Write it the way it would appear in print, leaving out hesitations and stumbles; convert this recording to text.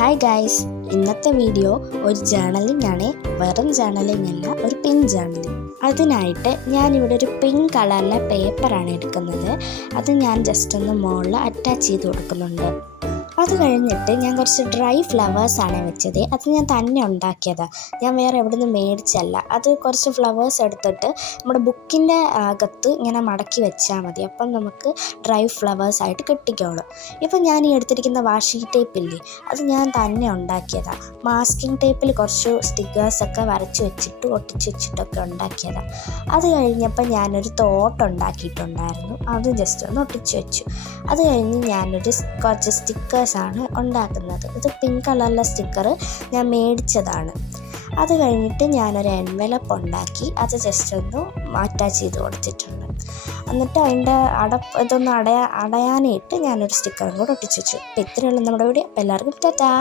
Hi guys, ഇന്നത്തെ video ഒരു journaling ആണ്. വെറും ജേർണലിംഗ് അല്ല, ഒരു പെൻ ജേർണലിംഗ്. അതിനായിട്ട് ഞാനിവിടെ ഒരു പിങ്ക് കളറിലെ പേപ്പറാണ് എടുക്കുന്നത്. അത് ഞാൻ ജസ്റ്റ് ഒന്ന് മുകളിൽ അറ്റാച്ച് ചെയ്ത് കൊടുക്കുന്നുണ്ട്. അത് കഴിഞ്ഞിട്ട് ഞാൻ കുറച്ച് ഡ്രൈ ഫ്ലവേഴ്സാണ് വെച്ചത്. അത് ഞാൻ തന്നെ ഉണ്ടാക്കിയതാണ്, ഞാൻ വേറെ എവിടെ നിന്ന് മേടിച്ചല്ല. അത് കുറച്ച് ഫ്ലവേഴ്സ് എടുത്തിട്ട് നമ്മുടെ ബുക്കിൻ്റെ അകത്ത് ഇങ്ങനെ മടക്കി വെച്ചാൽ മതി. അപ്പം നമുക്ക് ഡ്രൈ ഫ്ലവേഴ്സായിട്ട് കിട്ടിക്കോളും. ഇപ്പം ഞാൻ ഈ എടുത്തിരിക്കുന്ന വാഷി ടേപ്പില്ലേ, അത് ഞാൻ തന്നെ ഉണ്ടാക്കിയതാണ്. മാസ്കിംഗ് ടേപ്പിൽ കുറച്ച് സ്റ്റിക്കേഴ്സൊക്കെ വരച്ച് വെച്ചിട്ട് ഒട്ടിച്ച് വെച്ചിട്ടൊക്കെ ഉണ്ടാക്കിയതാണ്. അത് കഴിഞ്ഞപ്പോൾ ഞാനൊരു തോട്ട് ഉണ്ടാക്കിയിട്ടുണ്ടായിരുന്നു, അത് ജസ്റ്റ് ഒന്ന് ഒട്ടിച്ച് വെച്ചു. അത് കഴിഞ്ഞ് ഞാനൊരു കുറച്ച് സ്റ്റിക്കേഴ്സാണ് ഉണ്ടാക്കുന്നത്. ഇത് പിങ്ക് കളറിലെ സ്റ്റിക്കർ ഞാൻ മേടിച്ചതാണ്. അത് കഴിഞ്ഞിട്ട് ഞാനൊരു എൻവലപ്പ് ഉണ്ടാക്കി, അത് ജസ്റ്റ് ഒന്ന് അറ്റാച്ച് ചെയ്ത് കൊടുത്തിട്ടുണ്ട്. എന്നിട്ട് അതിൻ്റെ ഇതൊന്ന് അടയാനായിട്ട് ഞാനൊരു സ്റ്റിക്കറും കൂടെ ഒട്ടിച്ചു വെച്ചു. അപ്പോൾ ഇത്രയുള്ള നമ്മുടെ വീഡിയോ. അപ്പോൾ എല്ലാവർക്കും ടാറ്റാ.